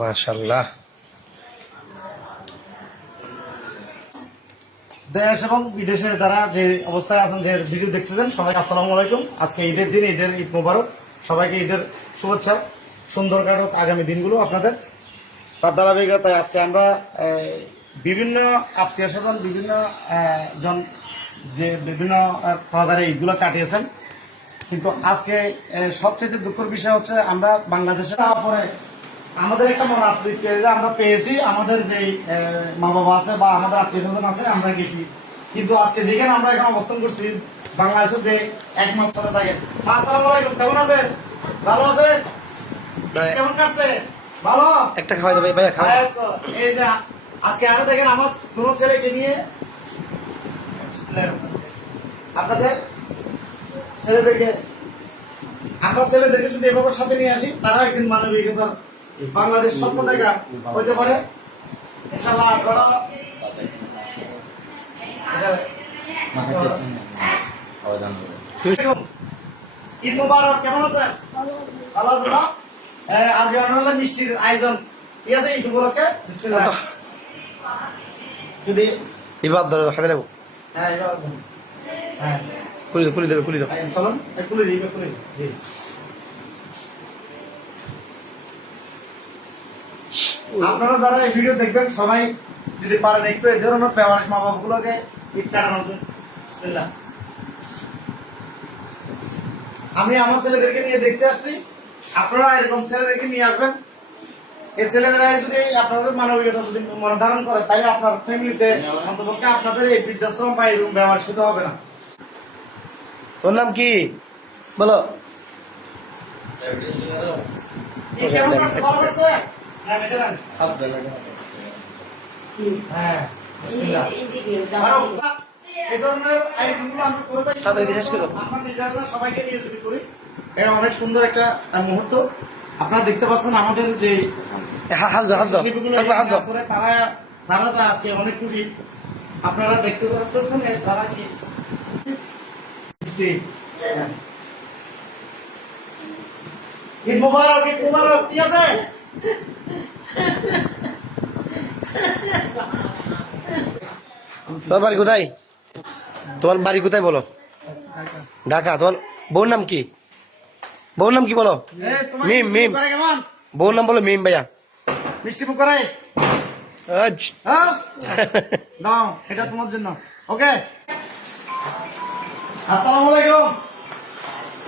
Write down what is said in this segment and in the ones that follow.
মাশাআল্লাহ। দেশ এবং বিদেশে যারা যে অবস্থায় আছেন, যে ভিডিও দেখতেছেন, সবাই আসসালামু আলাইকুম। আজকে ঈদের দিন, ঈদ মোবারক। সবাইকে ঈদের শুভেচ্ছা। সুন্দর কাটুক আগামী দিনগুলো আপনাদের। তার ধারাবাহিকতায় আজকে আমরা বিভিন্ন আত্মীয় স্বজন, বিভিন্ন জন যে বিভিন্ন প্রকারে ঈদগুলো কাটিয়েছেন, কিন্তু আজকে সবচেয়ে দুঃখের বিষয় হচ্ছে আমরা বাংলাদেশে পরে আমাদের একটা মনে আত্মীয় যে আমরা পেয়েছি, আমাদের যে মা বাবা আছে বা আমাদের আত্মীয় স্বজন আছে, আমরা গেছি। কিন্তু আজকে যেখানে আমরা এখন অবস্থান করছি, বাংলাদেশে যে একমাত্র থাকে। আসসালামু আলাইকুম, কেমন আছে? ভালো আছে? কেমন কাটছে? ভালো? একটা খাওয়াই দেবে ভাইয়া, খাওয়া। এই যে আজকে আরো দেখেন আমার তোমার ছেলেকে নিয়ে আপনাদের ছেলেদেরকে, আমরা ছেলেদেরকে শুধু এভাবে সাথে নিয়ে আসি, তারা একদিন মানবিকতা বাংলাদেশ স্বপ্ন দেখা হইতে পারে ইনশাআল্লাহ। আপনারা ঈদ মোবারক, কেমন আছেন? ভালো আছেন না? আজকে আমরা মিষ্টির আয়োজন, ঠিক আছে? ঈদ উপলক্ষে বিসমিল্লাহ। যদি এবার ধরে খাবে দেবো, হ্যাঁ এবার হ্যাঁ খুলি দেবে, খুলি দেবো। চলুন খুলে দিই, খুলে দিই। আপনারা যারা এই ভিডিও দেখবেন সবাই যদি পারেন একটু এই ধরনের ব্যবহারিক মা বাবাগুলোকে ঈদ কাটানোর জন্য বিসমিল্লাহ। আমি আমার ছেলেদেরকে নিয়ে দেখতে আসছি, আপনারা এরকম ছেলেদেরকে নিয়ে আসবেন। এই ছেলেরা যদি আপনাদের মানবিকতা যদি মনে ধারণ করে, তাহলে আপনার ফ্যামিলিতে অন্তপক্ষে আপনাদের এই বৃদ্ধাশ্রম বা এরকম ব্যবহার শুধু হবে না। তোর নাম কি বলো? কেমন লাগছে? ভালো লাগছে? হ্যাঁ এটা নেন। হ্যাঁ বিসমিল্লাহ। এই ধরনের আয়োজনগুলো আমরা করে থাকি, তাদের বিশেষ করে আমরা নিজেরা সবাইকে নিয়ে যদি করি, এটা অনেক সুন্দর একটা মুহূর্ত। আপনারা দেখতে পাচ্ছেন আমাদের যে হাত দাও, হাত দাও, হাত দাও। তারা আজকে অনেক খুশি। আপনারা দেখতে পাচ্ছেন তারা কি ঈদ মোবারক, ঈদ মোবারক, ঠিক আছে? তোমার বাড়ি কোথায়? তোমার বাড়ি কোথায় বলো? ঢাকা। তোমার বউর নাম কি? বউর নাম কি বলো? মিম, মিম। কেমন বউর নাম বলো মিম ভাইয়া। মিষ্টি মুখ করে আজ। নাও, এটা তোমার জন্য। ওকে, আসসালামু আলাইকুম,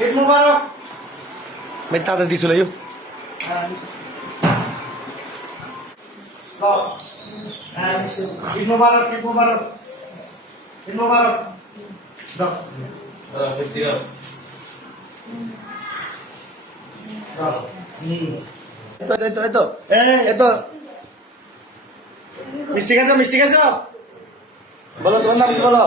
ঈদ মোবারক। ভাই তাদের দিছিল ঈদ মোবারক, ঈদ মোবারক, ঈদ মোবারক। দাও। দাও। এতো মিষ্টি খাইছো, মিষ্টি খাইছো? বলো, তোমার নাম কি বলো?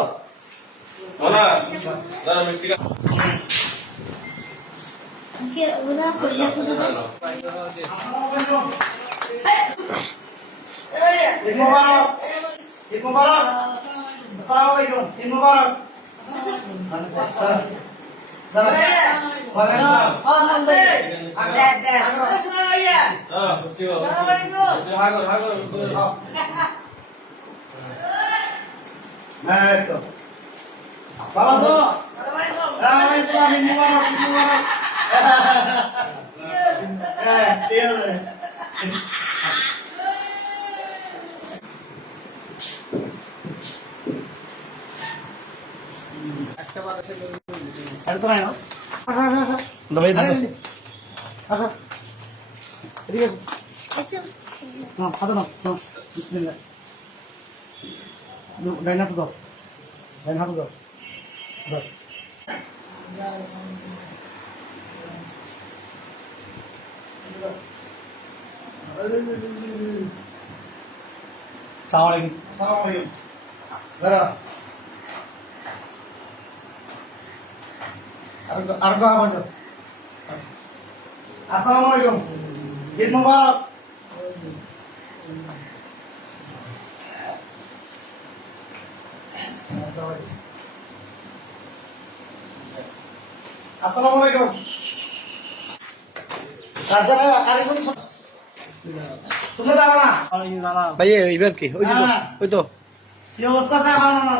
ঈদ মোবারক, ঈদ মোবারক। আসসালামু আলাইকুম, ঈদ মোবারক। ভালো আছো? ঈদ মোবারক, ঈদ মোবারক। হ্যাঁ ঠিক আছে। আরে তো নাই না। আসো আসো আসো। ভাই আসো এদিকে আসো। হ্যাঁ হাতে নাও, নাও বিসমিল্লাহ। ডাইন হাতে দাও, ডাইন হাতে দাও, দাও। আসসালামু আলাইকুম। দাঁড়া। আসসালামু আলাইকুম, ঈদ মোবারক। আসসালামু আলাইকুম। আর যারা আরেকজন তুমি যাবো না ভাই এবার কি ওই তো হ্যাঁ। ওই তো কি অবস্থা আছে এখন আমার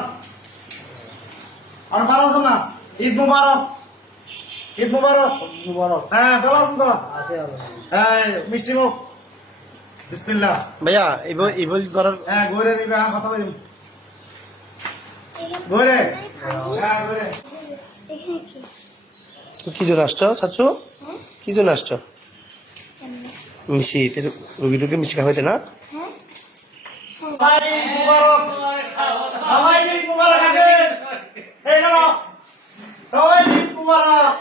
আর ভালো আছো না ঈদ মুবারক ঈদ মুবারক হ্যাঁ ভালো আছো তো হ্যাঁ মিষ্টি মুখ বিসমিল্লাহ ভাইয়া এবার করার হ্যাঁ ঘুরে নিবে হ্যাঁ কথা বলি ঘুরে হ্যাঁ ঘুরে কি জন্য আসছো চাচু কি জন্য আসছো মিশি রুগীদেরকে মিশি খাওয়াইতে না সবাই ঈদ মুবারক সবাই ঈদ মুবারক আছে এই নাও সবাই ঈদ মুবারক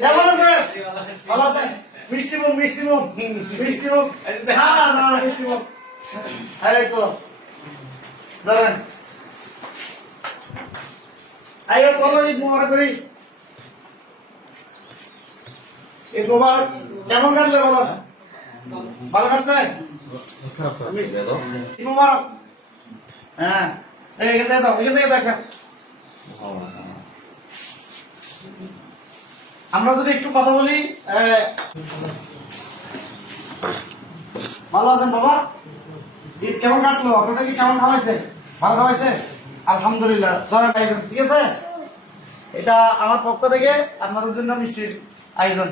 কেমন আছে ভালো আছে মিষ্টি মুখ মিষ্টি মুখ মিষ্টি মুখ না না মিষ্টি মুখ এই তো ধরেন আইও চলো ঈদ মুবারক করি ঈদ মুবারক কেমন কাটলে বলো ভালো কাটছে ঈদ মুবারক হ্যাঁ এখান থেকে দাও এখান থেকে দেখা আমরা যদি একটু কথা বলি ভালো আছেন বাবা ঈদ কেমন কাটলো আপনাদের কি কেমন খাওয়াইছে ভালো খাওয়াইছে আলহামদুলিল্লাহ ধরেন আয়োজন ঠিক আছে এটা আমার পক্ষ থেকে আপনাদের জন্য মিষ্টির আয়োজন